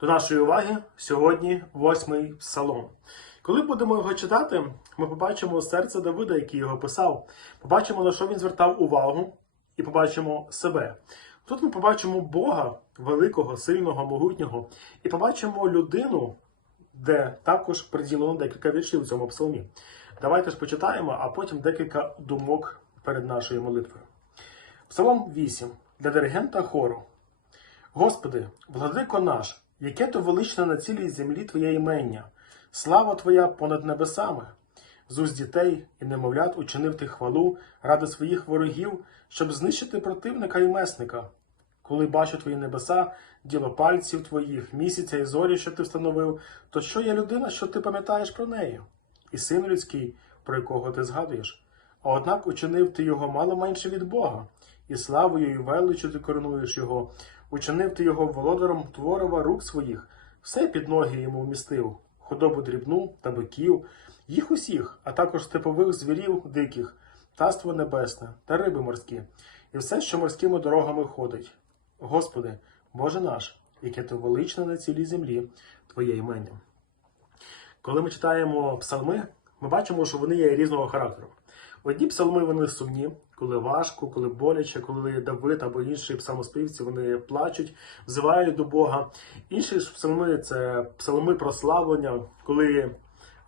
До нашої уваги сьогодні восьмий псалом. Коли будемо його читати, ми побачимо серце Давида, який його писав, побачимо, на що він звертав увагу, і побачимо себе. Тут ми побачимо Бога великого, сильного, могутнього, і побачимо людину, де також приділено декілька віршів в цьому псалмі. Давайте ж почитаємо, а потім декілька думок перед нашою молитвою. Псалом 8 для диригента хору. Господи, владико наш, яке то величне на цілій землі Твоє імення, слава Твоя понад небесами. З уст дітей і немовлят учинив ти хвалу ради своїх ворогів, щоб знищити противника і месника. Коли бачу твої небеса, діло пальців твоїх, місяця і зорі, що ти встановив, то що є людина, що ти пам'ятаєш про неї? І син людський, про якого ти згадуєш. А однак учинив ти його мало менше від Бога, і славою і величю ти коронуєш його. Учинив ти його володаром творива рук своїх, все під ноги йому вмістив, худобу дрібну та биків, їх усіх, а також степових звірів диких, таство небесне та риби морські, і все, що морськими дорогами ходить. Господи, Боже наш, яке ти величне на цілій землі, Твоє імення. Коли ми читаємо псалми, ми бачимо, що вони є різного характеру. Одні псалми вони сумні, коли важко, коли боляче, коли Давид або інші псалмоспівці вони плачуть, взивають до Бога. Інші ж псалми це псалми прославлення, коли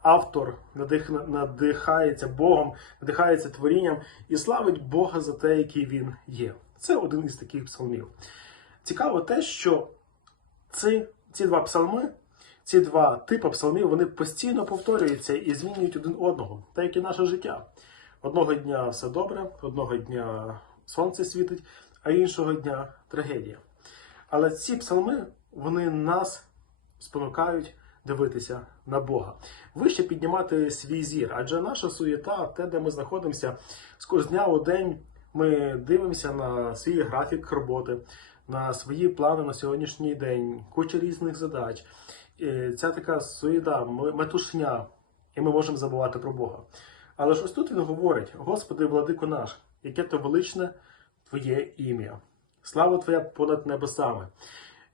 автор надих, надихається Богом, надихається творінням і славить Бога за те, який він є. Це один із таких псалмів. Цікаво те, що ці, ці два псалми, ці два типи псалмів, вони постійно повторюються і змінюють один одного, так як і наше життя. Одного дня все добре, одного дня сонце світить, а іншого дня трагедія. Але ці псалми вони нас спонукають дивитися на Бога, вище піднімати свій зір, адже наша суєта, те, де ми знаходимося, з дня у день ми дивимося на свій графік роботи, на свої плани на сьогоднішній день, куча різних задач. І Ця така суєта, метушня, і ми можемо забувати про Бога. Але ж ось тут він говорить: Господи, владико наш, яке то величне Твоє ім'я, слава Твоя понад небесами.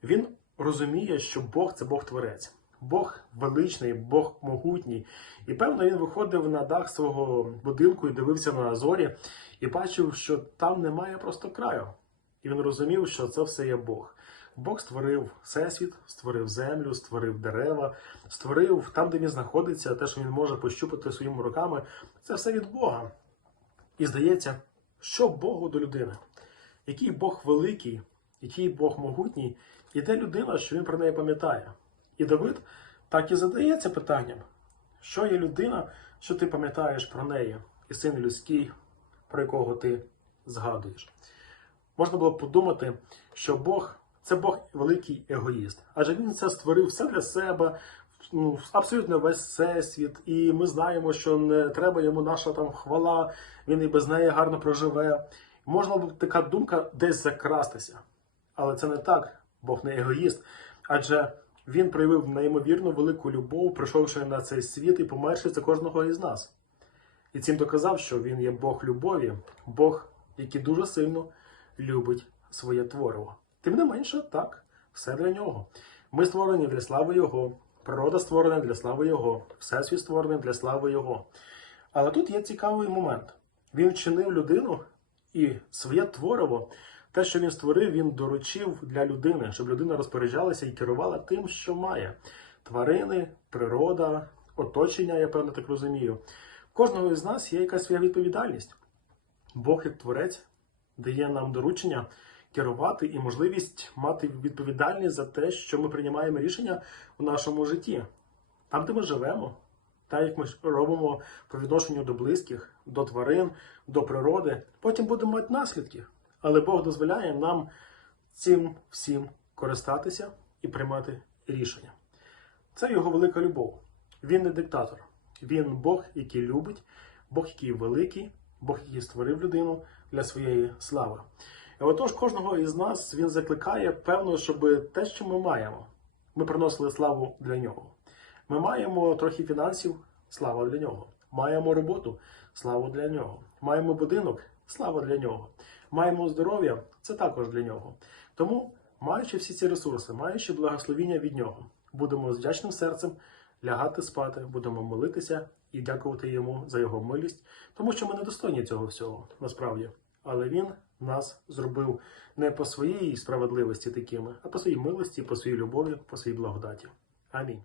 Він розуміє, що Бог це Бог Творець. Бог величний, Бог могутній. І певно, він виходив на дах свого будинку і дивився на зорі, і бачив, що там немає просто краю. І він розумів, що це все є Бог. Бог створив всесвіт, створив землю, створив дерева, створив там, де він знаходиться, те, що він може пощупати своїми руками, це все від Бога. І здається, що Богу до людини? Який Бог великий, який Бог могутній, і де людина, що він про неї пам'ятає. І Давид так і задається питанням, що є людина, що ти пам'ятаєш про неї, і син людський, про якого ти згадуєш. Можна було б подумати, що Бог це Бог великий егоїст, адже він це створив все для себе, ну, абсолютно весь всесвіт, і ми знаємо, що не треба йому наша там хвала, він і без неї гарно проживе. Можна б така думка десь закрастися. Але це не так, Бог не егоїст, адже він проявив неймовірно велику любов, прийшовши на цей світ і померши за кожного із нас. І цим доказав, що він є Бог любові, Бог, який дуже сильно любить своє твориво. Тим не менше, так, все для нього. Ми створені для слави Його, природа створена для слави Його, всесвіт створений для слави Його. Але тут є цікавий момент. Він вчинив людину і своє твориво, те, що він створив, він доручив для людини, щоб людина розпоряджалася і керувала тим, що має. Тварини, природа, оточення, я певно так розумію. Кожного із нас є якась своя відповідальність. Бог, як творець, дає нам доручення керувати і можливість мати відповідальність за те, що ми приймаємо рішення у нашому житті, там, де ми живемо, так як ми робимо по відношенню до близьких, до тварин, до природи, потім будемо мати наслідки. Але Бог дозволяє нам цим всім користатися і приймати рішення. Це його велика любов. Він не диктатор. Він Бог, який любить, Бог, який великий, Бог, який створив людину для своєї слави. І отож, кожного із нас він закликає, певно, щоб те, що ми маємо, ми приносили славу для нього. Ми маємо трохи фінансів, слава для нього. Маємо роботу, слава для нього. Маємо будинок, слава для нього. Маємо здоров'я, це також для нього. Тому маючи всі ці ресурси, маючи благословіння від нього, будемо з вдячним серцем лягати спати, будемо молитися і дякувати йому за його милість, тому що ми недостойні цього всього насправді. Але він нас зробив не по своїй справедливості такими, а по своїй милості, по своїй любові, по своїй благодаті. Амінь.